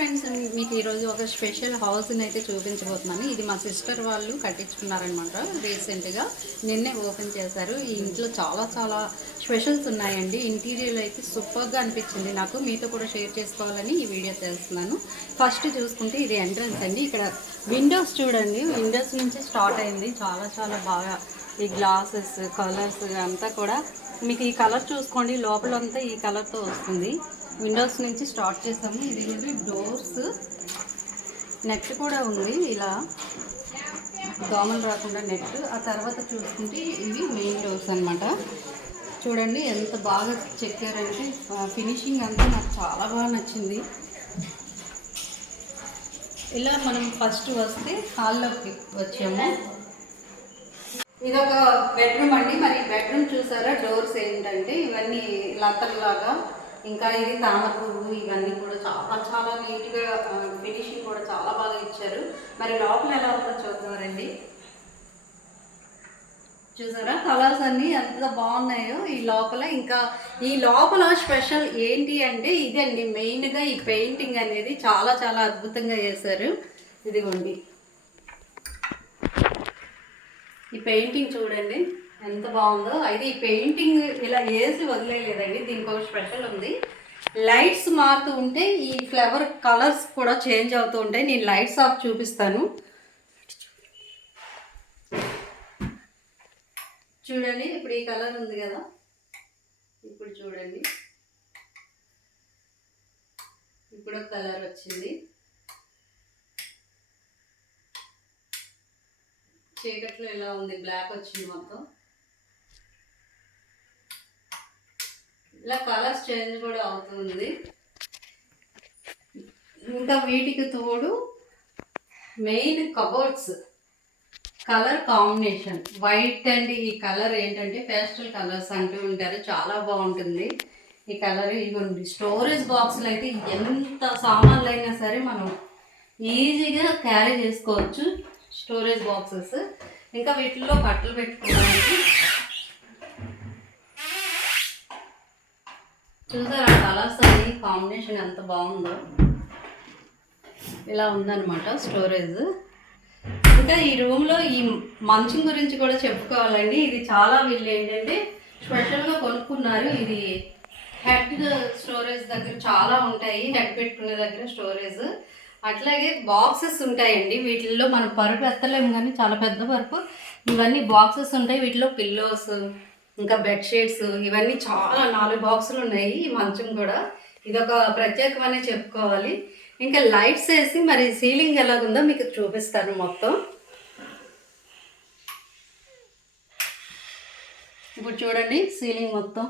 Friends, మీకు ఈరోజు ఒక స్పెషల్ హౌస్ని అయితే చూపించబోతున్నాను. ఇది మా సిస్టర్ వాళ్ళు కట్టించుకున్నారనమాట. రీసెంట్గా నిన్నే ఓపెన్ చేశారు. ఈ ఇంట్లో చాలా చాలా స్పెషల్స్ ఉన్నాయండి. ఇంటీరియర్ అయితే సూపర్గా అనిపించింది నాకు. మీతో కూడా షేర్ చేసుకోవాలని ఈ వీడియో చేస్తున్నాను. ఫస్ట్ చూసుకుంటే ఇది ఎంట్రన్స్ అండి. ఇక్కడ విండోస్ చూడండి, విండోస్ నుంచి స్టార్ట్ అయింది. చాలా చాలా బాగా ఈ గ్లాసెస్ కలర్స్ అంతా కూడా మీకు ఈ కలర్ చూసుకోండి, లోపలంతా ఈ కలర్తో వస్తుంది. విండోస్ నుంచి స్టార్ట్ చేసాము. ఇది డోర్స్, నెట్ కూడా ఉంది, ఇలా దోమలు రాకుండా నెట్. ఆ తర్వాత చూసుకుంటే ఇవి మెయిన్ డోర్స్ అనమాట. చూడండి ఎంత బాగా చెక్కారంటే ఫినిషింగ్ అంతా నాకు చాలా బాగా నచ్చింది. ఇలా మనం ఫస్ట్ వస్తే హాల్లోకి వచ్చాము. ఇదొక బెడ్రూమ్ అండి. మరి బెడ్రూమ్ చూసారా, డోర్స్ ఏంటంటే ఇవన్నీ లతల్లాగా, ఇంకా ఇది తామర పువ్వు, ఇవన్నీ కూడా చాలా చాలా నీట్గా ఫినిషింగ్ కూడా చాలా బాగా ఇచ్చారు. మరి లోపల ఎలా ఉందో చూద్దామండి. చూసారా కలర్స్ అన్నీ ఎంత బాగున్నాయో ఈ లోపల. ఇంకా ఈ లోపల స్పెషల్ ఏంటి అంటే ఇదండి, మెయిన్గా ఈ పెయింటింగ్ అనేది చాలా చాలా అద్భుతంగా చేశారు. ఇదిగోండి ఈ పెయింటింగ్ చూడండి ఎంత బాగుందో. అయితే ఈ పెయింటింగ్ ఇలా వేసి వదిలేదండి, దీనికి ఒక స్పెషల్ ఉంది. లైట్స్ మారుతూ ఉంటే ఈ ఫ్లవర్ కలర్స్ కూడా చేంజ్ అవుతూ ఉంటాయి. నేను లైట్స్ ఆఫ్ చూపిస్తాను చూడండి. ఇప్పుడు ఈ కలర్ ఉంది కదా, ఇప్పుడు చూడండి ఇప్పుడు ఒక కలర్ వచ్చింది. చీకట్లో ఇలా ఉంది, బ్లాక్ వచ్చింది మొత్తం. ఇలా కలర్స్ చేంజ్ కూడా అవుతుంది. ఇంకా వీటికి తోడు main cupboards colour combination white and ఈ కలర్ ఏంటంటే పేస్టల్ కలర్స్ అంటూ ఉంటారు, చాలా బాగుంటుంది ఈ కలర్. ఇవ్వండి స్టోరేజ్ బాక్సులు అయితే ఎంత సామాన్లు అయినా సరే మనం ఈజీగా క్యారీ చేసుకోవచ్చు, స్టోరేజ్ బాక్సెస్. ఇంకా వీటిల్లో బట్టలు పెట్టుకోవడానికి చూసారా కలర్స్ అన్ని కాంబినేషన్ ఎంత బాగుందో. ఇలా ఉందన్నమాట స్టోరేజ్. ఇంకా ఈ రూమ్లో ఈ మంచం గురించి కూడా చెప్పుకోవాలండి. ఇది చాలా వీళ్ళు ఏంటంటే స్పెషల్గా కొనుక్కున్నారు. ఇది హెడ్ స్టోరేజ్ దగ్గర చాలా ఉంటాయి, హెడ్ పెట్టుకునే దగ్గర స్టోరేజ్. అట్లాగే బాక్సెస్ ఉంటాయండి, వీటిల్లో మనం పరుపు ఎత్తలేము కానీ చాలా పెద్ద పరుపు. ఇవన్నీ బాక్సెస్ ఉంటాయి, వీటిలో పిల్లోస్ ఇంకా బెడ్షీట్స్ ఇవన్నీ చాలా 4 బాక్సులు ఉన్నాయి. ఈ మంచం కూడా ఇదొక ప్రత్యేకమనే చెప్పుకోవాలి. ఇంకా లైట్స్ వేసి మరి సీలింగ్ ఎలాగుందో మీకు చూపిస్తాను మొత్తం. ఇప్పుడు చూడండి సీలింగ్ మొత్తం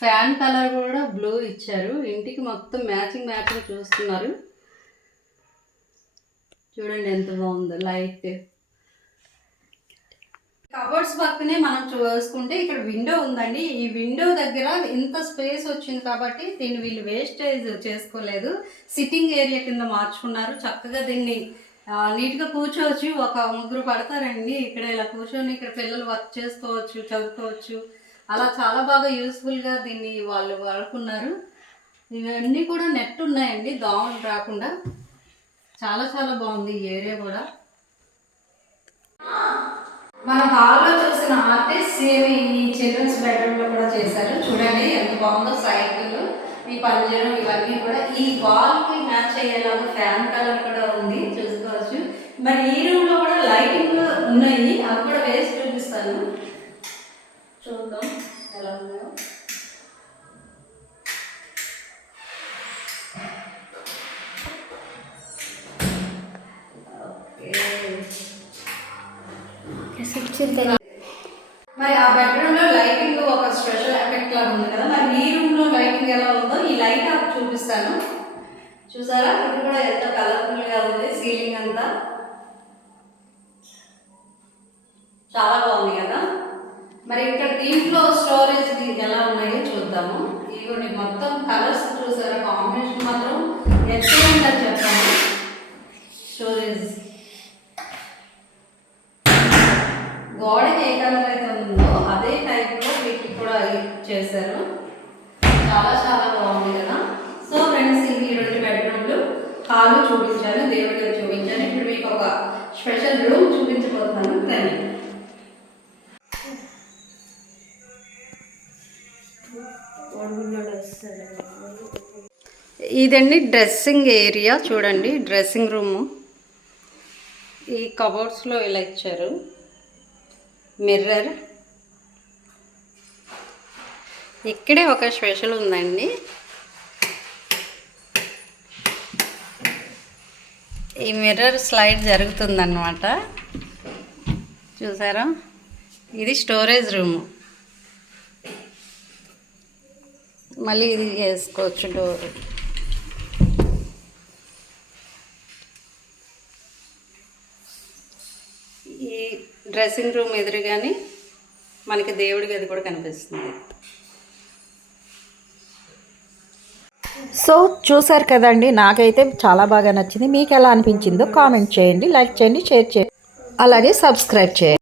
ఫ్యాన్ కలర్ కూడా బ్లూ ఇచ్చారు. ఇంటికి మొత్తం మ్యాచింగ్ చూస్తున్నారు. చూడండి ఎంత బాగుందో లైట్. కబోర్డ్స్ పక్కనే మనం చూసుకుంటే ఇక్కడ విండో ఉందండి. ఈ విండో దగ్గర ఇంత స్పేస్ వచ్చింది కాబట్టి దీన్ని వీళ్ళు వేస్టేజ్ చేసుకోలేదు, సిట్టింగ్ ఏరియా కింద మార్చుకున్నారు. చక్కగా దీన్ని నీట్గా కూర్చోవచ్చు. ఒక 3 పడతారండి ఇక్కడ, ఇలా కూర్చొని ఇక్కడ పిల్లలు వర్క్ చేసుకోవచ్చు, చదువుకోవచ్చు. అలా చాలా బాగా యూస్ఫుల్గా దీన్ని వాళ్ళు వాడుకున్నారు. ఇవన్నీ కూడా నెట్ ఉన్నాయండి, దోమలు రాకుండా. చాలా చాలా బాగుంది ఈ ఏరియా కూడా. మన హాల్లో చూసిన ఆర్టిస్ట్ సేమ్ ఈ చిల్డ్రన్స్ బెడ్రూమ్లో కూడా చేశారు. చూడండి ఎంత బాగుందో. సైకిల్, ఈ పంజరం ఇవన్నీ కూడా ఈ వాల్కి మ్యాచ్ అయ్యేలాగా ఫ్యాన్ కలర్ కూడా ఉంది, చూసుకోవచ్చు. మరి ఈ రూమ్లో కూడా లైటింగ్ ఉన్నాయి, అవి కూడా వేసి చూపిస్తాను, చూద్దాం ఎలా ఉన్నాయో. మరి ఆ బెడ్రూమ్లో లైటింగ్ ఒక స్పెషల్ ఎఫెక్ట్ లాగా ఉంది కదా, మరి ఈ రూమ్లో లైటింగ్ ఎలా ఉందో ఈ లైట్ ఆఫ్ చూపిస్తాను. చూసారా ఇది కూడా ఎంత కలర్ఫుల్గా ఉంది, సీలింగ్ అంతా చాలా బాగుంది కదా. మరి ఇక్కడ దీంట్లో స్టోరేజ్ ఎలా ఉన్నాయో చూద్దాము. ఇవి మొత్తం కలర్స్ చూసారా, కాంబినేషన్ మాత్రం ఎక్సలెంట్ అని చెప్తాను. స్టోరేజ్ గోడకి ఏ కలర్ అయితే ఉందో అదే టైప్లో వీటికి కూడా చేశారు. చాలా చాలా బాగుంది కదా. సో ఫ్రెండ్స్, ఈ 2 బెడ్రూమ్లు హాల్ చూపించాను, దేవుడి గది చూపించాను. ఇప్పుడు మీకు ఒక స్పెషల్ రూమ్ చూపించబోతున్నాను. రండి. ఇదండి డ్రెస్సింగ్ ఏరియా. చూడండి, డ్రెస్సింగ్ రూము. ఈ కబోర్డ్స్లో ఇలా ఇచ్చారు, మిర్రర్. ఇక్కడే ఒక స్పెషల్ ఉందండి. ఈ మిర్రర్ స్లైడ్ జరుగుతుందన్నమాట. చూసారా, ఇది స్టోరేజ్ రూము. మళ్ళీ ఇది వేసుకోవచ్చు డోర్. ఈ డ్రెస్సింగ్ రూమ్ ఎదురుగానే మనకి దేవుడి గది కూడా కనిపిస్తుంది. సో చూసారు కదండి, నాకైతే చాలా బాగా నచ్చింది. మీకు ఎలా అనిపించిందో కామెంట్ చేయండి, లైక్ చేయండి, షేర్ చేయండి, అలాగే సబ్స్క్రైబ్ చేయండి.